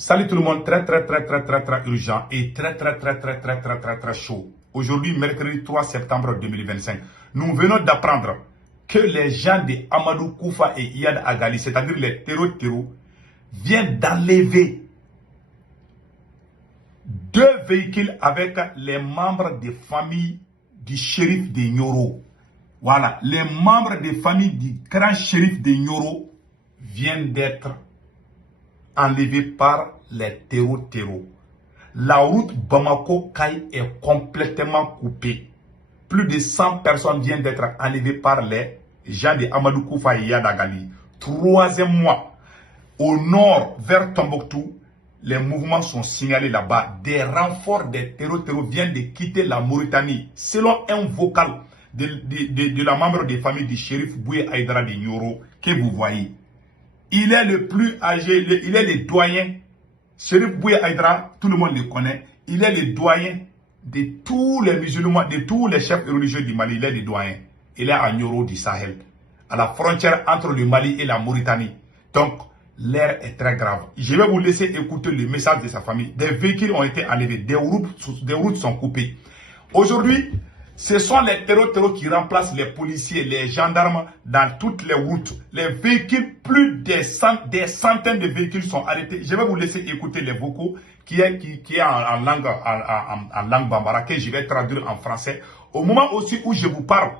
Salut tout le monde, très urgent et très chaud. Aujourd'hui, mercredi 3 septembre 2025, nous venons d'apprendre que les gens de Amadou Koufa et Iyad Agali, c'est-à-dire les terreaux, viennent d'enlever 2 véhicules avec les membres des familles du shérif de Nioro. Voilà, les membres des familles du grand shérif de Nioro viennent d'être enlevés par les terreaux. La route Bamako-Kaï est complètement coupée. Plus de 100 personnes viennent d'être enlevées par les gens de Amadou Koufa et Iyad Agali. 3e mois, au nord, vers Tombouctou, les mouvements sont signalés là-bas. Des renforts des terreaux viennent de quitter la Mauritanie. Selon un vocal de la membre des familles du shérif Bouye Aïdara de Nioro, que vous voyez. Il est le plus âgé, il est le doyen. Shérif Bouye Aïdara, tout le monde le connaît. Il est le doyen de tous les musulmans, de tous les chefs religieux du Mali. Il est le doyen. Il est à Nioro du Sahel, à la frontière entre le Mali et la Mauritanie. Donc, l'air est très grave. Je vais vous laisser écouter le message de sa famille. Des véhicules ont été enlevés, des routes sont coupées. Aujourd'hui, ce sont les terreaux qui remplacent les policiers, les gendarmes dans toutes les routes. Les véhicules, plus des centaines de véhicules sont arrêtés. Je vais vous laisser écouter les vocaux qui est en langue bambara, que je vais traduire en français. Au moment aussi où je vous parle,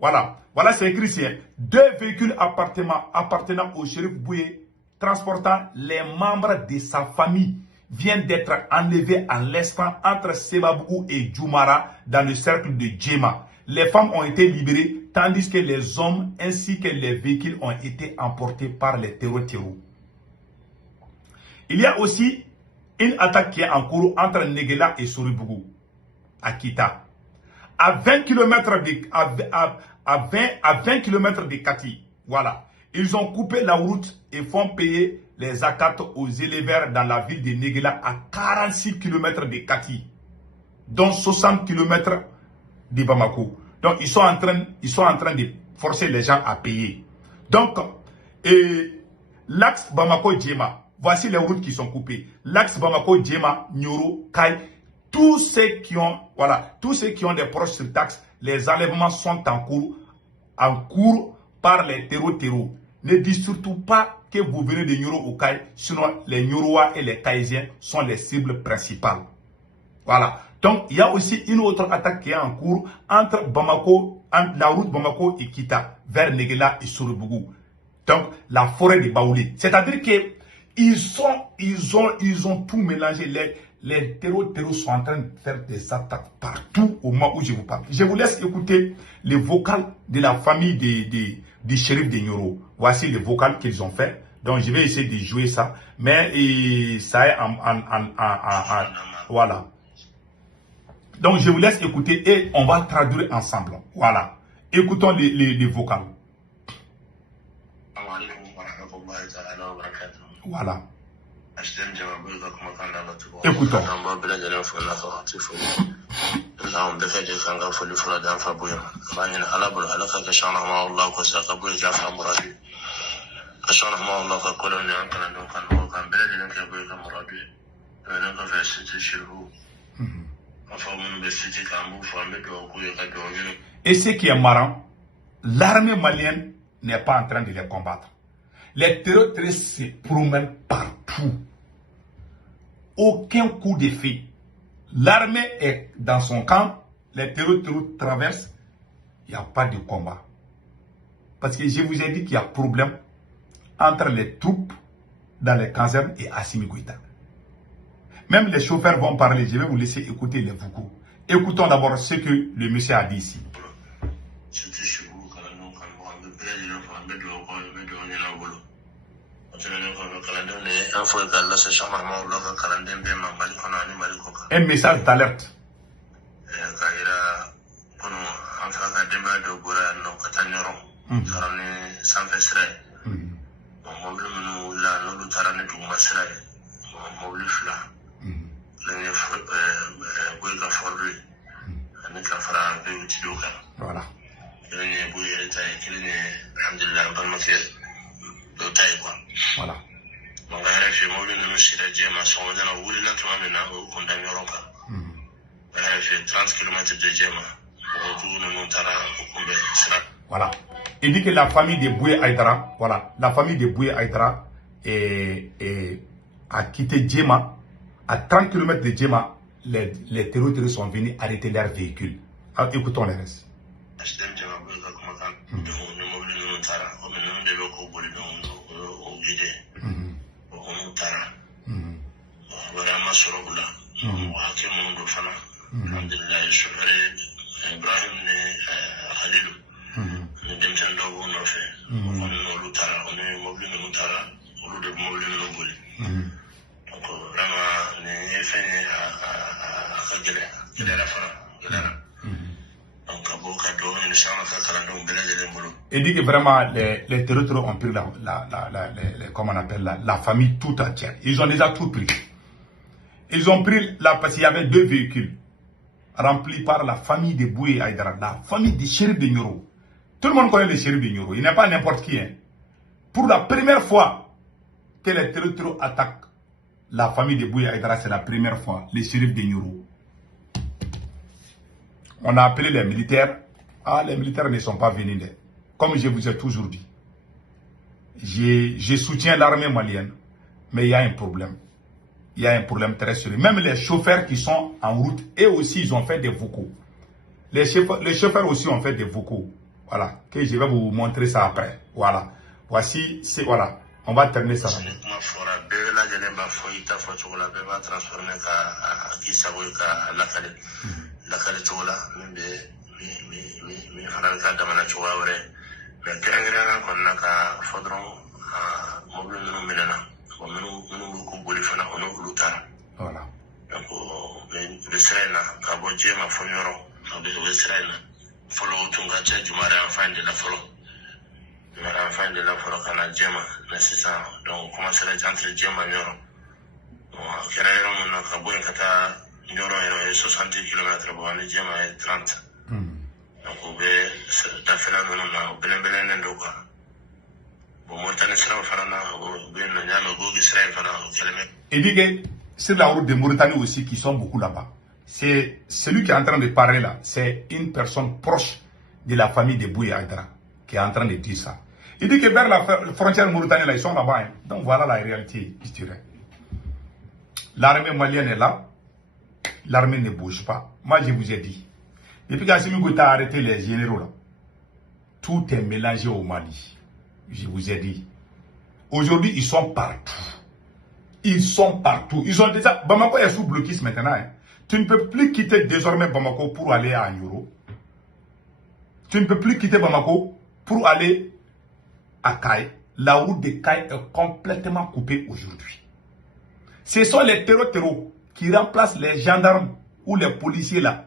voilà c'est écrit ici, 2 véhicules appartenant au shérif Bouye, transportant les membres de sa famille, viennent d'être enlevés à l'instant entre Sebabou et Djoumara dans le cercle de Djema. Les femmes ont été libérées tandis que les hommes ainsi que les véhicules ont été emportés par les terreaux. Il y a aussi une attaque qui est en cours entre Negela et Soribougou à Kita. À 20 km de Kati. Voilà. Ils ont coupé la route et font payer les ACAT aux éleveurs dans la ville de Negela à 46 km de Kati, dont 60 km de Bamako. Donc, ils sont en train de forcer les gens à payer. Donc, l'axe Bamako-Djema, voici les routes qui sont coupées. L'axe Bamako-Djema, Nioro, Kaï, tous ceux qui ont des proches sur taxe, les enlèvements sont en cours par les terreaux. Ne dites surtout pas que vous venez de Nioro ou Kaï, sinon les Niorois et les Kaïsiens sont les cibles principales. Voilà. Donc, il y a aussi une autre attaque qui est en cours entre la route Bamako et Kita, vers Negela et Soribougou. Donc, la forêt de Baoulé. C'est-à-dire que ils ont tout mélangé. Les terreaux sont en train de faire des attaques partout au moment où je vous parle. Je vous laisse écouter les vocales de la famille du shérif de Nioro. Voici les vocales qu'ils ont fait. Donc, je vais essayer de jouer ça. Mais ça est voilà. Donc, je vous laisse écouter et on va traduire ensemble. Voilà. Écoutons les vocales. Voilà. Écoutons. Et ce qui est marrant, l'armée malienne n'est pas en train de les combattre. Les terroristes se promènent partout. Aucun coup d'effet. L'armée est dans son camp, les terroristes traversent, il n'y a pas de combat. Parce que je vous ai dit qu'il y a problème entre les troupes dans les casernes et Assimi Goïta. Même les chauffeurs vont parler, je vais vous laisser écouter les vocaux. Écoutons d'abord ce que le monsieur a dit ici. Un message d'alerte. Voilà. Voilà. fait mobile nous sur la Djema, son on a voulu là tout le monde on a Yoronka. On fait 30 km de Djema. Voilà. Il dit que la famille de Boué Aïdara, voilà, la famille de Boué Aïdara a quitté Djema. À 30 km de Djema, les terroristes sont venus arrêter leur véhicule. Alors, écoutons les restes. Ibrahim ne Halilu ne demsen dogo no fe on no lutara on ne mobile no lutara olu de mobile no boli donc vraiment ne fene a gele la fara donc aboka do ne sama ka kala do belele mbolo. Il dit que vraiment les terroristes ont pris comment on appelle la famille tout entière. Ils ont déjà tout pris. Ils ont pris parce qu'il y avait 2 véhicules rempli par la famille de Boué Aïdara, la famille du shérif de Nioro. Tout le monde connaît le shérif de Nioro, il n'est pas n'importe qui. Hein. Pour la première fois que les terroristes attaquent la famille de Boué Aïdara, c'est la première fois, les shérifs de Nioro. On a appelé les militaires. Ah, les militaires ne sont pas venus. Comme je vous ai toujours dit, je soutiens l'armée malienne, mais il y a un problème. Il y a un problème très sérieux. Même les chauffeurs qui sont en route, eux aussi, ils ont fait des vocaux. Les chauffeurs aussi ont fait des vocaux. Voilà. Que je vais vous montrer ça après. Voilà. Voici, c'est, voilà. On va terminer ça. Voilà. Donc, le Srena, Cabo Djema, Fonoro, le Srena, Follow Tungacha, Jumara, fin de la Follow. Jumara, fin de la Follow, Kana Djema, nécessaire. Donc, comment ça va entre Djema et Yoro? Kerayero, mon Cabo et Kata, Yoro est 60 km, bon, les Djema est 30. Donc, on veut, d'affaire, on a Belembelen et Loka. Il dit que c'est la route de Mauritanie aussi qui sont beaucoup là-bas. C'est celui qui est en train de parler là, c'est une personne proche de la famille de Boué Aïdara qui est en train de dire ça. Il dit que vers la frontière mauritanienne là, ils sont là-bas. Hein. Donc voilà la réalité historique. L'armée malienne est là, l'armée ne bouge pas. Moi je vous ai dit, depuis qu'Assimi Goïta a arrêté les généraux là, tout est mélangé au Mali. Je vous ai dit. Aujourd'hui, ils sont partout. Ils sont partout. Ils ont déjà... Bamako est sous blocus maintenant. Hein. Tu ne peux plus quitter désormais Bamako pour aller à Nioro. Tu ne peux plus quitter Bamako pour aller à Kaye. La route de Kaye est complètement coupée aujourd'hui. Ce sont les terreaux qui remplacent les gendarmes ou les policiers là,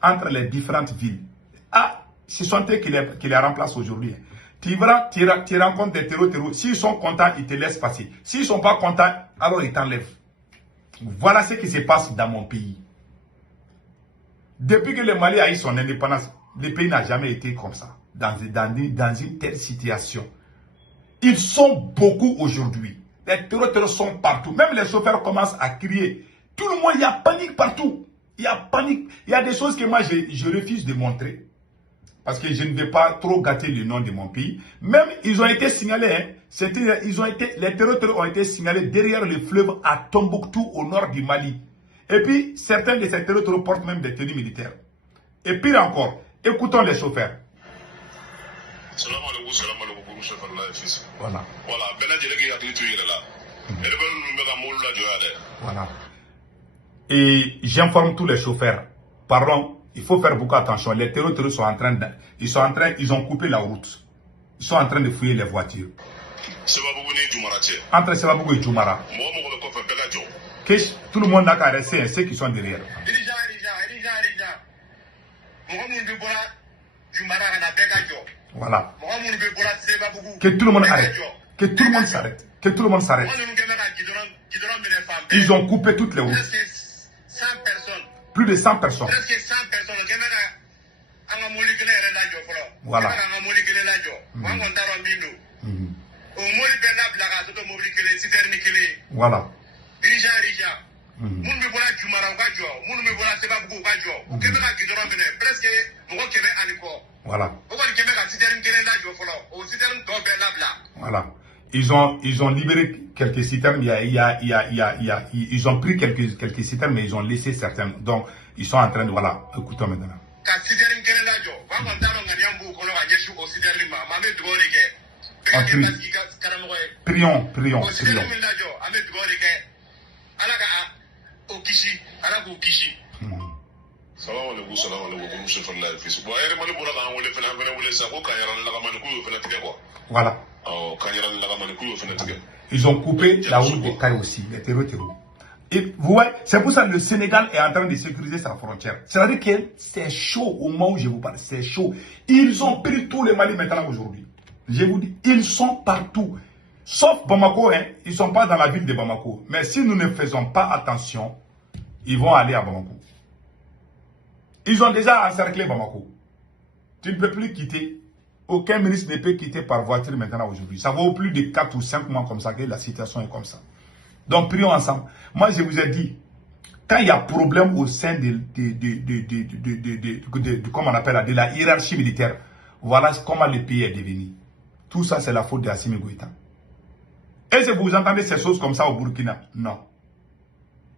entre les différentes villes. Ah, ce sont eux qui les remplacent aujourd'hui. Hein. Tu rencontres des terreaux. S'ils sont contents, ils te laissent passer. S'ils ne sont pas contents, alors ils t'enlèvent. Voilà ce qui se passe dans mon pays. Depuis que le Mali a eu son indépendance, le pays n'a jamais été comme ça. Dans une telle situation. Ils sont beaucoup aujourd'hui. Les terreaux sont partout. Même les chauffeurs commencent à crier. Tout le monde, il y a panique partout. Il y a panique. Il y a des choses que moi, je refuse de montrer. Parce que je ne vais pas trop gâter le nom de mon pays. Même, ils ont été signalés. Hein, les terroristes ont été signalés derrière le fleuve à Tombouctou, au nord du Mali. Et puis, certains de ces terroristes portent même des tenues militaires. Et pire encore, écoutons les chauffeurs. Voilà. Voilà. Et j'informe tous les chauffeurs. Pardon. Il faut faire beaucoup attention. Les terroristes sont en train ils ont coupé la route. Ils sont en train de fouiller les voitures. Entre Sebabougou et Djoumara. Tout le monde n'a qu'à rester, ceux qui sont derrière. Voilà. Que tout le monde arrête. Que tout le monde s'arrête. Que tout le monde s'arrête. Ils ont coupé toutes les routes. Plus de 100 personnes. Voilà. Voilà. Voilà. Voilà. Ils ont libéré quelques citernes, ils ont pris quelques citernes, mais ils ont laissé certaines. Donc, ils sont en train de, voilà, écoutons maintenant. On prie. Prions. Voilà. Ils ont coupé la route des Cailles aussi, les terreaux. Et vous voyez, c'est pour ça que le Sénégal est en train de sécuriser sa frontière. C'est-à-dire que c'est chaud au moment où je vous parle, c'est chaud. Ils ont pris tous les Mali maintenant aujourd'hui. Je vous dis, ils sont partout. Sauf Bamako, hein, ils ne sont pas dans la ville de Bamako. Mais si nous ne faisons pas attention, ils vont aller à Bamako. Ils ont déjà encerclé Bamako. Tu ne peux plus quitter. Aucun ministre ne peut quitter par voiture maintenant aujourd'hui. Ça vaut plus de 4 ou 5 mois comme ça que la situation est comme ça. Donc prions ensemble. Moi je vous ai dit, quand il y a problème au sein comment on appelle, de la hiérarchie militaire, voilà comment le pays est devenu. Tout ça c'est la faute d'Assimi Goïta. Est-ce que vous entendez ces choses comme ça au Burkina? Non.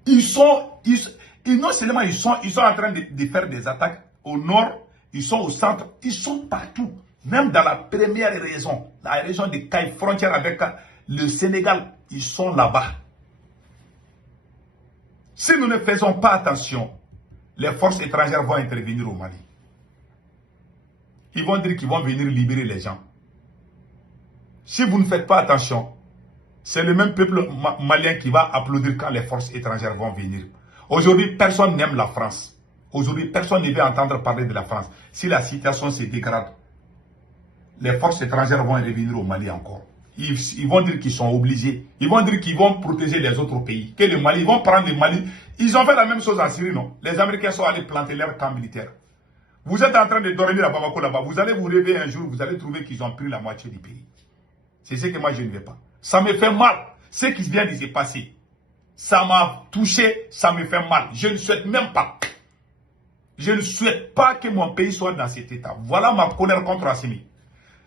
Non seulement ils sont en train de faire des attaques au nord, ils sont au centre, ils sont partout. Même dans la première région, la région de Caille, frontière avec le Sénégal, ils sont là-bas. Si nous ne faisons pas attention, les forces étrangères vont intervenir au Mali. Ils vont dire qu'ils vont venir libérer les gens. Si vous ne faites pas attention, c'est le même peuple malien qui va applaudir quand les forces étrangères vont venir. Aujourd'hui, personne n'aime la France. Aujourd'hui, personne ne veut entendre parler de la France. Si la situation se dégrade, les forces étrangères vont revenir au Mali encore. Ils vont dire qu'ils sont obligés. Ils vont dire qu'ils vont protéger les autres pays. Que le Mali, ils vont prendre le Mali. Ils ont fait la même chose en Syrie, non? Les Américains sont allés planter leur camp militaire. Vous êtes en train de dormir à Bamako là-bas. Vous allez vous réveiller un jour, vous allez trouver qu'ils ont pris la moitié du pays. C'est ce que moi je ne veux pas. Ça me fait mal. Ce qui vient de se passer. Ça m'a touché, ça me fait mal. Je ne souhaite même pas. Je ne souhaite pas que mon pays soit dans cet état. Voilà ma colère contre Assimi.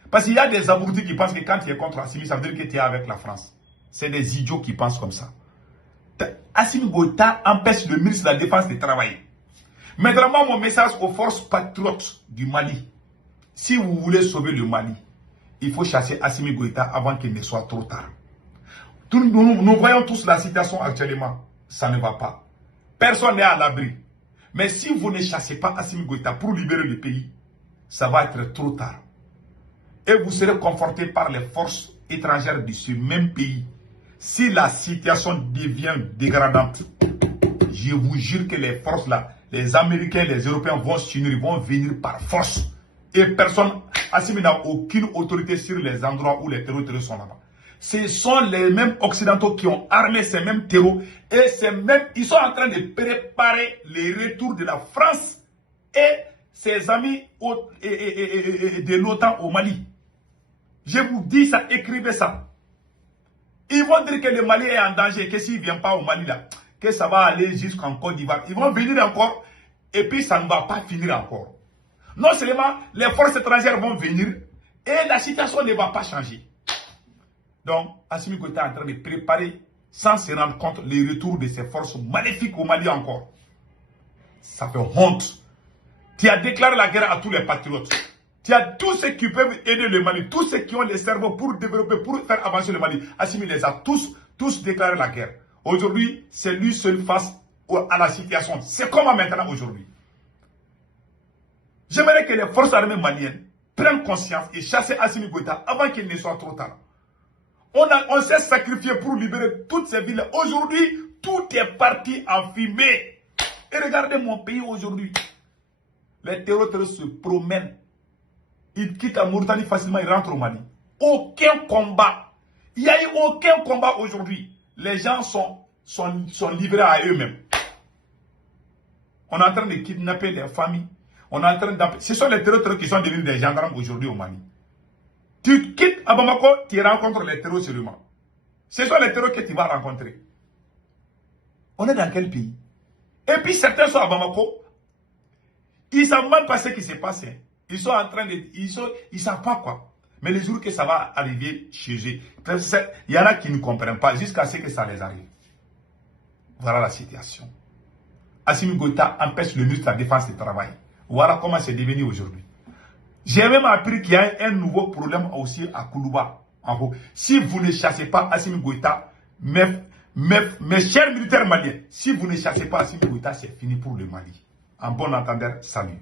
Parce qu'il y a des abrutis qui pensent que quand tu es contre Assimi, ça veut dire que tu es avec la France. C'est des idiots qui pensent comme ça. Assimi Goïta empêche le ministre de la Défense de travailler. Maintenant, mon message aux forces patriotes du Mali. Si vous voulez sauver le Mali, il faut chasser Assimi Goïta avant qu'il ne soit trop tard. Nous voyons tous la situation actuellement. Ça ne va pas. Personne n'est à l'abri. Mais si vous ne chassez pas Assimi Goïta pour libérer le pays, ça va être trop tard. Et vous serez conforté par les forces étrangères de ce même pays. Si la situation devient dégradante, je vous jure que les forces là, les Américains, les Européens vont s'unir, vont venir par force. Et personne, Assimi n'a aucune autorité sur les endroits où les terroristes sont là-bas. Ce sont les mêmes Occidentaux qui ont armé ces mêmes terreaux. Et ils sont en train de préparer le retour de la France et ses amis de l'OTAN au Mali. Je vous dis ça, écrivez ça. Ils vont dire que le Mali est en danger, que s'ils ne viennent pas au Mali là, que ça va aller jusqu'en Côte d'Ivoire. Ils vont venir encore et puis ça ne va pas finir encore. Non seulement les forces étrangères vont venir et la situation ne va pas changer. Donc, Assimi Goïta est en train de préparer, sans se rendre compte, le retour de ces forces maléfiques au Mali encore. Ça fait honte. Tu as déclaré la guerre à tous les patriotes. Tu as tous ceux qui peuvent aider le Mali, tous ceux qui ont les cerveaux pour développer, pour faire avancer le Mali. Assimi les a tous déclaré la guerre. Aujourd'hui, c'est lui seul face à la situation. C'est comment maintenant aujourd'hui? J'aimerais que les forces armées maliennes prennent conscience et chassent Assimi Goïta avant qu'il ne soit trop tard. On s'est sacrifié pour libérer toutes ces villes. Aujourd'hui, tout est parti en fumée. Et regardez mon pays aujourd'hui. Les terroristes se promènent. Ils quittent la Mauritanie facilement, ils rentrent au Mali. Aucun combat. Il n'y a eu aucun combat aujourd'hui. Les gens sont livrés à eux-mêmes. On est en train de kidnapper les familles. On est en train Ce sont les terroristes qui sont devenus des gendarmes aujourd'hui au Mali. Tu quittes à Bamako, tu rencontres les terreaux seulement. Ce sont les terreaux que tu vas rencontrer. On est dans quel pays? Et puis certains sont à Bamako. Ils ne savent même pas ce qui se passe. Ils sont en train de... Ils ne savent pas quoi. Mais les jours que ça va arriver chez eux, il y en a qui ne comprennent pas jusqu'à ce que ça les arrive. Voilà la situation. Assimi Goïta empêche le ministre de la Défense de travailler. Voilà comment c'est devenu aujourd'hui. J'ai même appris qu'il y a un nouveau problème aussi à Koulouba. En gros, si vous ne chassez pas Assimi Goïta, mes chers militaires maliens, si vous ne chassez pas Assimi Goïta, c'est fini pour le Mali. En bon entendeur, salut.